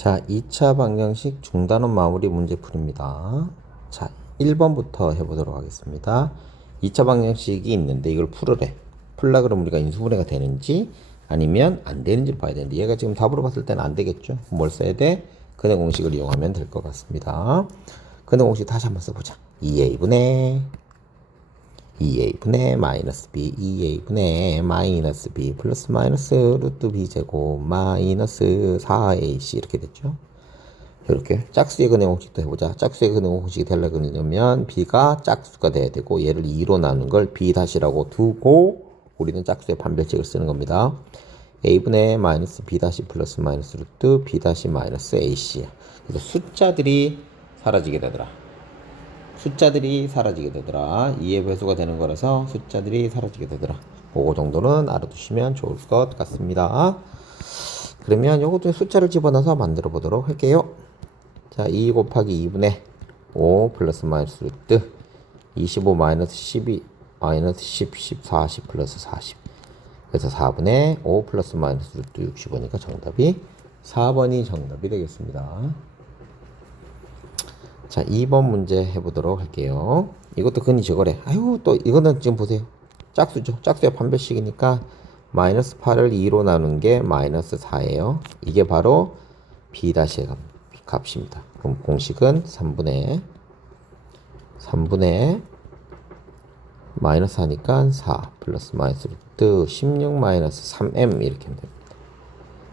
자, 2차 방정식 중단원 마무리 문제풀이입니다. 자, 1번부터 해보도록 하겠습니다. 2차 방정식이 있는데 이걸 풀으래. 풀라 그러면 우리가 인수분해가 되는지 아니면 안 되는지 봐야 되는데 얘가 지금 답으로 봤을 때는 안 되겠죠. 뭘 써야 돼? 근해 공식을 이용하면 될 것 같습니다. 근해 공식 다시 한번 써보자. 2a분의 2a분의 마이너스 b 2a분의 마이너스 b 플러스 마이너스 루트 b 제곱 마이너스 4ac 이렇게 됐죠. 이렇게 짝수의 근해 공식도 해보자. 짝수의 근해 공식이 되려면 b가 짝수가 돼야 되고 얘를 2로 나눈 걸 b 다시라고 두고 우리는 짝수의 판별식을 쓰는 겁니다. a분의 마이너스 b 다시 플러스 마이너스 루트 b 다시 마이너스 ac. 그래서 숫자들이 사라지게 되더라. 숫자들이 사라지게 되더라. 2의 배수가 되는 거라서 숫자들이 사라지게 되더라. 그거 정도는 알아두시면 좋을 것 같습니다. 그러면 요것도 숫자를 집어넣어서 만들어 보도록 할게요. 자, 2 곱하기 2분의 5 플러스 마이너스 루트 25 마이너스 12 마이너스 10 14 10 플러스 40. 그래서 4분의 5 플러스 마이너스 루트 65니까 정답이 4번이 정답이 되겠습니다. 자, 2번 문제 해보도록 할게요. 이것도 근이 저거래. 아유, 또 이거는 지금 보세요. 짝수죠. 짝수의 판별식이니까 마이너스 8을 2로 나눈 게 마이너스 4예요. 이게 바로 b-의 값입니다. 그럼 공식은 3분의 마이너스 하니까 4 플러스 마이너스 루트 16 마이너스 3m 이렇게 하면 됩니다.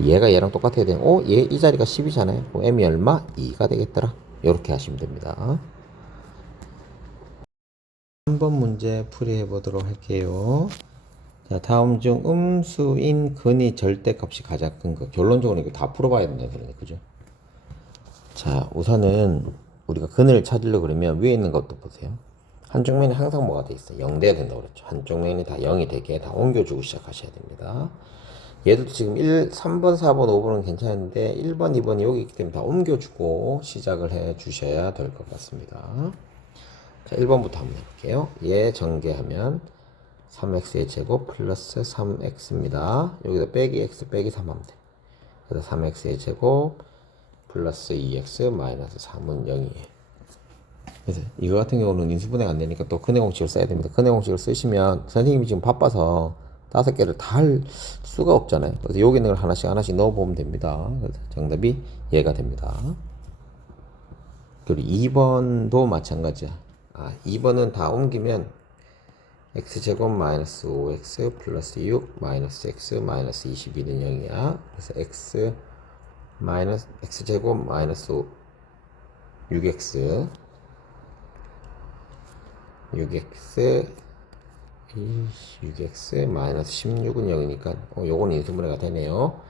얘가 얘랑 똑같아야 돼요. 얘 이 자리가 10이잖아요. 그럼 m이 얼마? 2가 되겠더라. 이렇게 하시면 됩니다. 3번 문제 풀이해 보도록 할게요. 자, 다음 중 음수인 근이 절대값이 가장 큰 거. 결론적으로 이거 다 풀어봐야 된다는 소리네, 그죠? 자, 우선은 우리가 근을 찾으려고 그러면 위에 있는 것도 보세요. 한쪽 면이 항상 뭐가 돼 있어요? 0 돼야 된다고 그랬죠. 한쪽 면이 다 0이 되게 다 옮겨주고 시작하셔야 됩니다. 얘들도 지금 3번, 4번, 5번은 괜찮은데 1번, 2번이 여기 있기 때문에 다 옮겨주고 시작을 해 주셔야 될 것 같습니다. 자, 1번부터 한번 해볼게요. 얘 전개하면 3x의 제곱 플러스 3x입니다. 여기다 빼기 x 빼기 3 하면 돼. 그래서 3x의 제곱 플러스 2x 마이너스 3은 0이에요. 그래서 이거 같은 경우는 인수분해가 안 되니까 또 근해 공식을 써야 됩니다. 근해 공식을 쓰시면 선생님이 지금 바빠서 5개를 다 할 수가 없잖아요. 그래서 여기 있는 걸 하나씩 넣어보면 됩니다. 그래서 정답이 얘가 됩니다. 그리고 2번도 마찬가지야. 2번은 다 옮기면 x제곱 마이너스 5x 플러스 6 마이너스 x 마이너스 22는 0이야. 그래서 x제곱 마이너스 6x 마이너스 16은 0이니까 요건 인수분해가 되네요.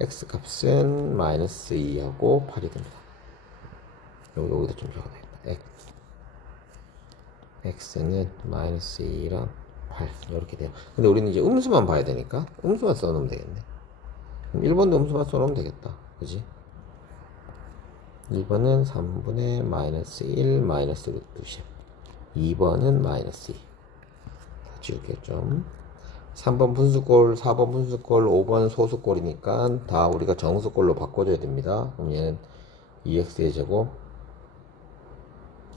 x 값은 마이너스 2하고 8이 됩니다. 여기도 좀 적어야겠다. x는 마이너스 2랑 8 이렇게 돼요. 근데 우리는 이제 음수만 봐야 되니까 음수만 써놓으면 되겠네. 그럼 1번도 음수만 써놓으면 되겠다. 그지? 1번은 3분의 마이너스 1 마이너스 루트 10. 2번은 마이너스 2. 다 지울게요 좀. 3번 분수꼴, 4번 분수꼴, 5번 소수꼴이니까 다 우리가 정수꼴로 바꿔줘야 됩니다. 그럼 얘는 2x의 제곱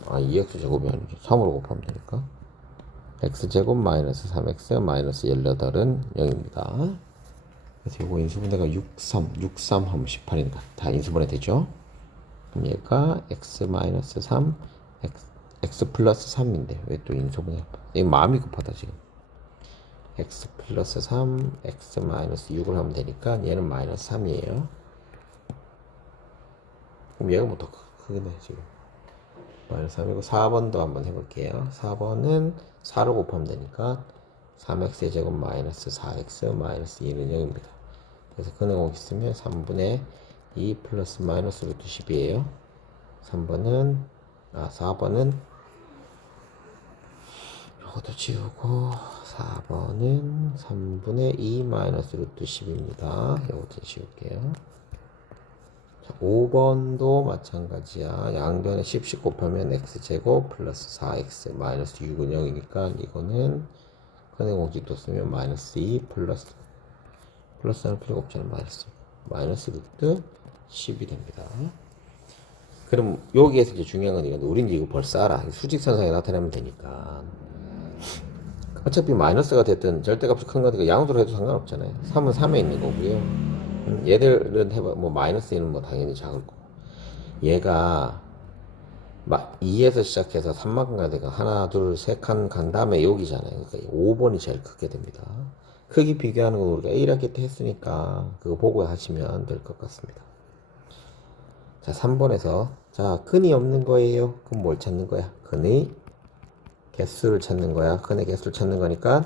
2x 제곱이 아니죠. 3으로 곱하면 되니까 x제곱 마이너스 3x 마이너스 18은 0입니다. 그래서 요거 인수분해가 63 하면 18이니까 다 인수분해 되죠. 그럼 얘가 x 마이너스 3 x 플러스 3인데 왜 또 인수분해? 이 마음이 급하다 지금. x 플러스 3 x 마이너스 6을 하면 되니까 얘는 마이너스 3이에요. 그럼 얘가 뭐 더 크네 지금. 마이너스 3이고 4번도 한번 해볼게요. 4번은 4로 곱하면 되니까 3x의 제곱 마이너스 4x 마이너스 2는 0입니다. 그래서 근해 공식 쓰면 3분의 2 플러스 마이너스 루트 10이에요. 4번은 이것도 지우고 4번은 3분의 2 마이너스 루트 10입니다. 이것도 지울게요. 5번도 마찬가지야. 양변에 10씩 곱하면 x제곱 플러스 4x 마이너스 6은 0이니까 이거는 근해 공식도 쓰면 마이너스 2 플러스 하는 필요가 없잖아. 마이너스 루트 10이 됩니다. 그럼 여기에서 이제 중요한 건 이건 우린 이거 벌써 알아. 수직선상에 나타내면 되니까. 어차피 마이너스가 됐든 절대값이 큰 거니까 양수로 해도 상관없잖아요. 3은 3에 있는 거고요. 얘들은 해봐 뭐 마이너스 1은 뭐 당연히 작을 거고. 얘가 2에서 시작해서 3만큼 가야 되니까 하나, 둘, 세 칸 간 다음에 여기잖아요. 그러니까 5번이 제일 크게 됩니다. 크기 비교하는 거 우리가 1학기 때 했으니까 그거 보고 하시면 될 것 같습니다. 자, 3번에서 자, 근이 없는 거예요. 그럼 뭘 찾는 거야? 근의 개수를 찾는 거야. 근의 개수를 찾는 거니까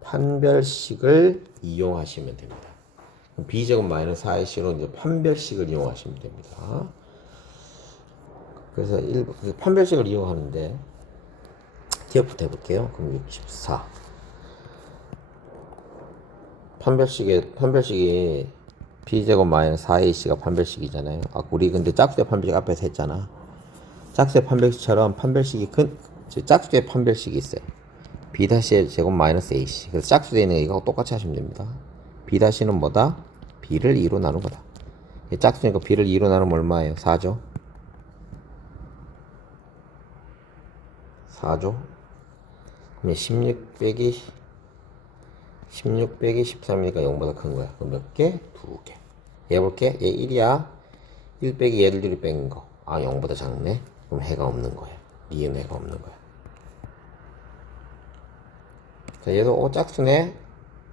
판별식을 이용하시면 됩니다. b제곱 마이너스 4ac로 이제 판별식을 이용하시면 됩니다. 그래서 판별식을 이용하는데 뒤에부터 해볼게요. 그럼 64 판별식이 b제곱 마이너스 4ac가 판별식이잖아요. 우리 근데 짝수의 판별식 앞에서 했잖아. 짝수의 판별식처럼 짝수의 판별식이 있어요. b' 제곱 마이너스 ac. 그래서 짝수에 있는 이거하고 똑같이 하시면 됩니다. b' 뭐다? b를 2로 나눈 거다. 짝수니까 b를 2로 나누면 얼마예요? 4죠. 4죠. 그럼 16 빼기 13이니까 0보다 큰 거야. 그럼 몇 개? 2개. 얘 볼게. 얘 1이야. 1 빼기 얘들 둘이 뺀 거. 0보다 작네. 그럼 해가 없는 거야. 이은 해가 없는 거야. 자, 얘도 짝수네.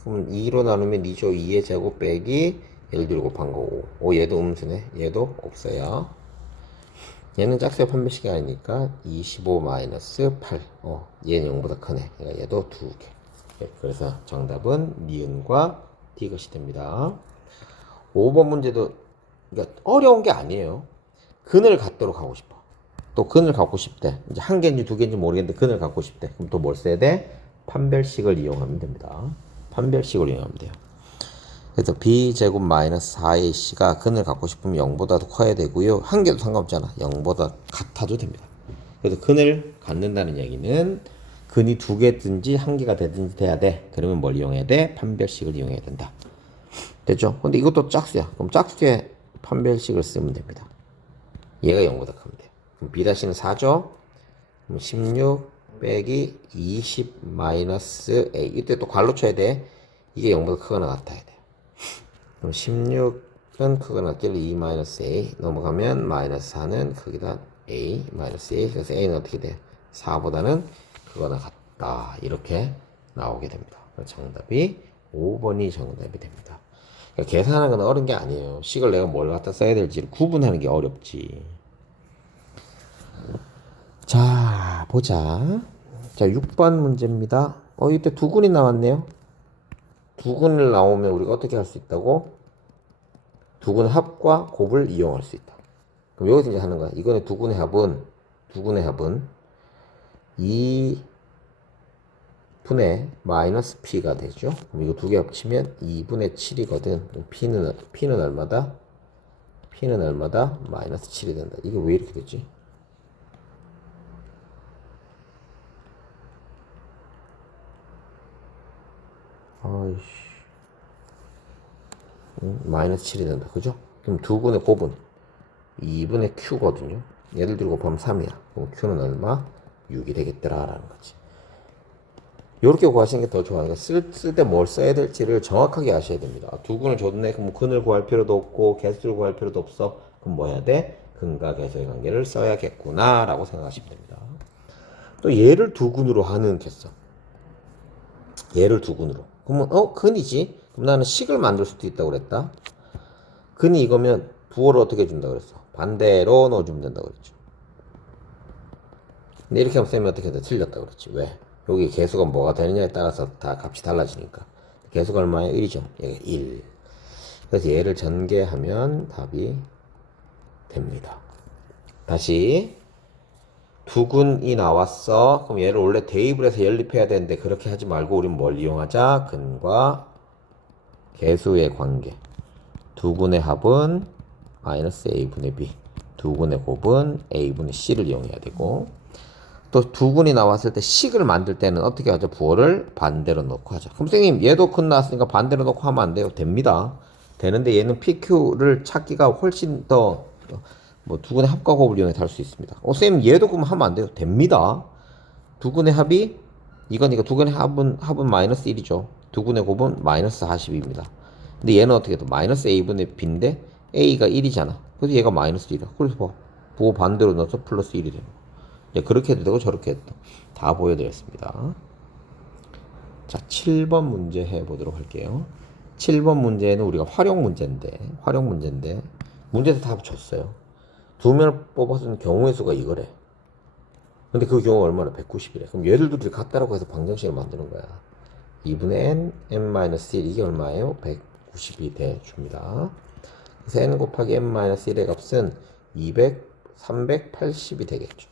그럼 2로 나누면 2죠. 2의 제곱 빼기 얘를 둘이 곱한 거 5. 얘도 음수네. 얘도 없어요. 얘는 짝수의 판별식이 아니니까 25 마이너스 8. 얘는 0보다 크네. 그러니까 얘도 2개. 그래서 정답은 니은과 D것이 됩니다. 5번 문제도 그러니까 어려운 게 아니에요. 근을 갖도록 하고 싶어. 또 근을 갖고 싶대. 이제 한 개인지 두 개인지 모르겠는데 근을 갖고 싶대. 그럼 또 뭘 써야 돼? 판별식을 이용하면 됩니다. 판별식을 이용하면 돼요. 그래서 b제곱 마이너스 4ac가 근을 갖고 싶으면 0보다 더 커야 되고요. 한 개도 상관없잖아. 0보다 같아도 됩니다. 그래서 근을 갖는다는 얘기는 근이 두 개든지 한 개가 되든지 돼야 돼. 그러면 뭘 이용해야 돼? 판별식을 이용해야 된다. 됐죠? 근데 이것도 짝수야. 그럼 짝수의 판별식을 쓰면 됩니다. 얘가 0보다 크면 돼. 그럼 b'는 4죠? 그럼 16 빼기 20 마이너스 a. 이때 또 괄호 쳐야 돼. 이게 0보다 크거나 같아야 돼. 그럼 16은 크거나 같길래 2 마이너스 a 넘어가면 마이너스 4는 크기다 a 마이너스 a. 그래서 a는 어떻게 돼? 4보다는 크거나 같다. 이렇게 나오게 됩니다. 정답이 5번이 정답이 됩니다. 그러니까 계산하는 건 어려운 게 아니에요. 식을 내가 뭘 갖다 써야 될지를 구분하는 게 어렵지. 자, 보자. 자, 6번 문제입니다. 이때 두근이 나왔네요. 두근을 나오면 우리가 어떻게 할 수 있다고? 두근 합과 곱을 이용할 수 있다. 그럼 여기서 이제 하는 거야. 이거는 두근의 합은 2분의 마이너스 p가 되죠. 그럼 이거 두 개 합치면 2분의 7이거든. p는 얼마다? p는 얼마다? 마이너스 7이 된다. 이게 왜 이렇게 되지? 마이너스 7이 된다. 그죠? 그럼 두근의 곱은 2분의 q거든요. 얘를 들고 곱하면 3이야. 그럼 q는 얼마? 6이 되겠더라라는 거지. 요렇게 구하시는 게 더 좋아요. 쓸 때 뭘 써야 될지를 정확하게 아셔야 됩니다. 두근을 줬네. 그럼 근을 구할 필요도 없고 개수를 구할 필요도 없어. 그럼 뭐 해야 돼? 근과 개수의 관계를 써야겠구나 라고 생각하시면 됩니다. 또 얘를 두근으로 하는 개수. 얘를 두근으로. 그러면 근이지. 그럼 나는 식을 만들 수도 있다고 그랬다. 근이 이거면 부호를 어떻게 준다고 그랬어? 반대로 넣어주면 된다고 그랬죠. 근데 이렇게 하면 쌤이 어떻게 돼? 틀렸다고 그랬지. 왜? 여기 개수가 뭐가 되느냐에 따라서 다 값이 달라지니까. 개수가 얼마예요? 1이죠. 얘가 1. 그래서 얘를 전개하면 답이 됩니다. 다시 두근이 나왔어. 그럼 얘를 원래 대입을 해서 연립해야 되는데 그렇게 하지 말고 우리는 뭘 이용하자? 근과 개수의 관계. 두근의 합은 마이너스 a분의 b. 두근의 곱은 a분의 c를 이용해야 되고 또 두근이 나왔을 때 식을 만들 때는 어떻게 하죠? 부호를 반대로 넣고 하죠. 그럼 선생님 얘도 근 나왔으니까 반대로 넣고 하면 안 돼요? 됩니다. 되는데 얘는 PQ를 찾기가 훨씬 더 뭐 두근의 합과 곱을 이용해 할 수 있습니다. 쌤 얘도 그럼 하면 안 돼요? 됩니다. 두근의 합이 이거니까 두근의 합은 마이너스 1이죠. 두근의 곱은 마이너스 42입니다. 근데 얘는 어떻게 돼? 마이너스 a분의 b인데 a가 1이잖아. 그래서 얘가 마이너스 1이야. 그래서 봐. 부호 반대로 넣어서 플러스 1이 되는 거. 그렇게 해도 되고 저렇게 해도 다 보여드렸습니다. 자, 7번 문제 해보도록 할게요. 7번 문제는 우리가 활용 문제인데 문제에서 답 줬어요. 두 면을 뽑아서 경우의 수가 이거래. 근데 그 경우가 얼마나? 190이래. 그럼 얘들 둘이 같다라고 해서 방정식을 만드는 거야. 2분의 n-1 이게 얼마예요? 190이 돼 줍니다. 그래서 n 곱하기 n-1의 값은 380이 되겠죠.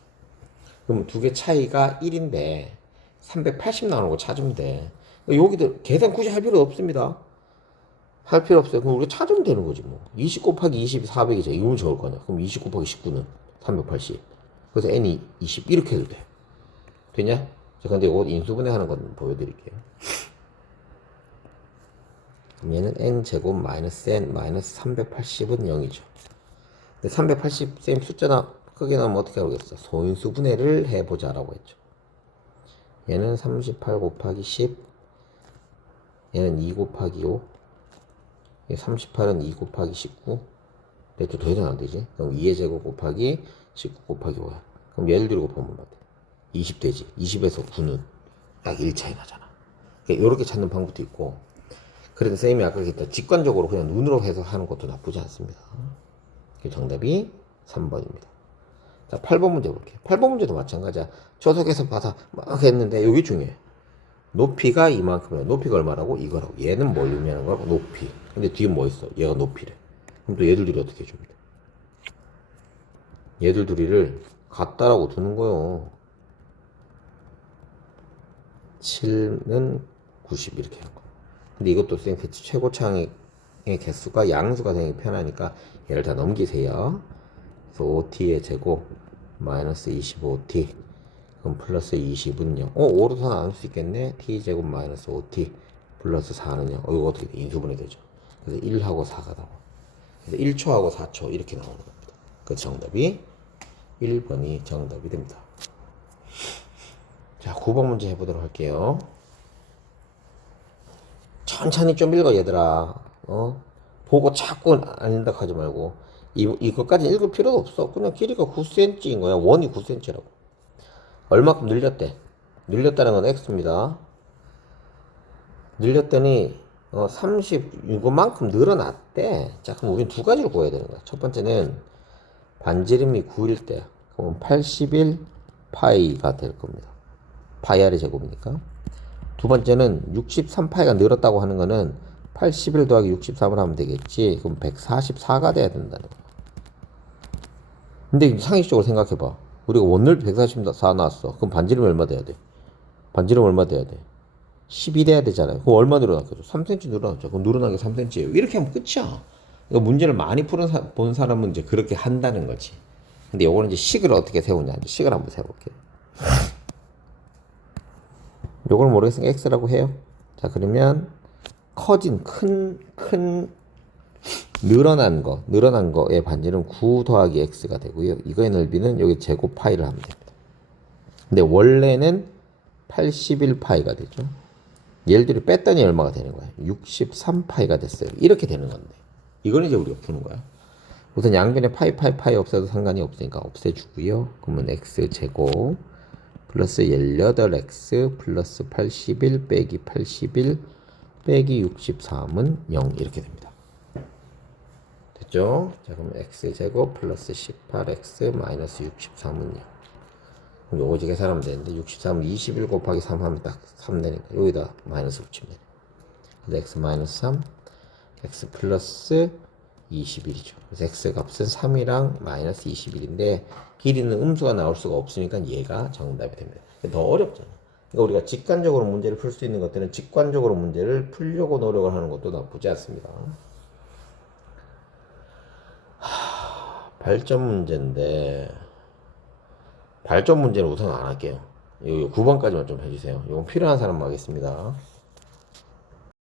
그럼 두 개 차이가 1인데 380 나오는 거 찾으면 돼. 여기도 계산 굳이 할 필요 없습니다. 할 필요 없어요. 그럼 우리가 찾으면 되는 거지 뭐. 20 곱하기 20이 400이죠. 이건 적을 거냐. 그럼 20 곱하기 19는 380. 그래서 n이 20 이렇게 해도 돼. 되냐? 자, 근데 이거 인수분해 하는 건 보여드릴게요. 그럼 얘는 n제곱 마이너스 n 마이너스 380은 0이죠. 근데 380 쌤 숫자나 크게 나오면 어떻게 하겠어? 소인수분해를 해보자라고 했죠. 얘는 38 곱하기 10, 얘는 2 곱하기 5, 38은 2 곱하기 19, 또 더 이상 안 되지? 그럼 2의 제곱 곱하기 19 곱하기 5야. 그럼 얘를 들고 보면 뭐 돼? 20 되지. 20에서 9는 딱 1 차이 나잖아. 그러니까 이렇게 찾는 방법도 있고, 그래도 쌤이 아까 얘기했다. 직관적으로 그냥 눈으로 해석하는 것도 나쁘지 않습니다. 정답이 3번입니다. 자, 8번 문제 볼게요. 8번 문제도 마찬가지야. 초속에서 봐서 막 했는데 여기 중요해. 높이가 이만큼이야. 높이가 얼마라고? 이거라고. 얘는 뭘 의미하는 거라고? 높이. 근데 뒤에 뭐 있어? 얘가 높이래. 그럼 또 얘들 둘이 어떻게 해줍니까? 얘들 둘이를 같다라고 두는 거요. 7는 90 이렇게 하는 거. 근데 이것도 쌤 최고창의 개수가 양수가 되기 편하니까 얘를 다 넘기세요. 그래서 5t의 제곱 마이너스 25t 그럼 플러스 20은 0. 5로 더 나눌 수 있겠네. t제곱 마이너스 5t 플러스 4는 0. 이거 어떻게 돼? 인수분해 되죠. 그래서 1하고 4가 나와. 그래서 1초하고 4초 이렇게 나오는 겁니다. 그 정답이 1번이 정답이 됩니다. 자, 9번 문제 해보도록 할게요. 천천히 좀 읽어 얘들아. 보고 자꾸 아닌다 하지 말고 이것까지 읽을 필요도 없어. 그냥 길이가 9cm인 거야. 원이 9cm라고. 얼마큼 늘렸대? 늘렸다는 건 x입니다. 늘렸더니 30 이거만큼 늘어났대. 자, 그럼 우린 두 가지를 구해야 되는 거야. 첫 번째는 반지름이 9일 때 그럼 81 파이가 될 겁니다. 파이 r의 제곱이니까. 두 번째는 63파이가 늘었다고 하는 거는 81 더하기 63을 하면 되겠지. 그럼 144가 돼야 된다는 거야. 근데 상식적으로 생각해봐. 우리가 원넓이 144 나왔어. 그럼 반지름 얼마 돼야 돼? 반지름 얼마 돼야 돼? 12 돼야 되잖아요. 그럼 얼마 늘어났겠죠? 3cm 늘어났죠. 그럼 늘어난 게 3cm예요. 이렇게 하면 끝이야. 이거 문제를 많이 본 사람은 이제 그렇게 한다는 거지. 근데 요거는 이제 식을 어떻게 세우냐. 이제 식을 한번 세워볼게요. 요걸 모르겠으니까 x라고 해요. 자, 그러면 커진 늘어난 거의 반지름 9 더하기 x가 되고요. 이거의 넓이는 여기 제곱 파이를 하면 됩니다. 근데 원래는 81파이가 되죠. 얘들이 뺐더니 얼마가 되는 거야? 63파이가 됐어요. 이렇게 되는 건데. 이거는 이제 우리가 푸는 거야. 우선 양변에 파이 없어도 상관이 없으니까 없애주고요. 그러면 x제곱 플러스 18x 플러스 81 빼기 81 빼기 63은 0 이렇게 됩니다. 됐죠? 자, 그럼 x제곱 플러스 18x 마이너스 63은 0. 그럼 요거 이제 계산하면 되는데 63은 21 곱하기 3 하면 딱 3 되니까 여기다 마이너스 붙이면 돼요. 그래서 x 마이너스 3 x 플러스 21이죠. 그래서 x 값은 3이랑 마이너스 21인데 길이는 음수가 나올 수가 없으니까 얘가 정답이 됩니다. 더 어렵잖아. 그러니까 우리가 직관적으로 문제를 풀 수 있는 것들은 직관적으로 문제를 풀려고 노력을 하는 것도 나쁘지 않습니다. 발전 문제인데 발전 문제는 우선 안 할게요. 이 9번까지만 좀 해주세요. 이건 필요한 사람만 하겠습니다.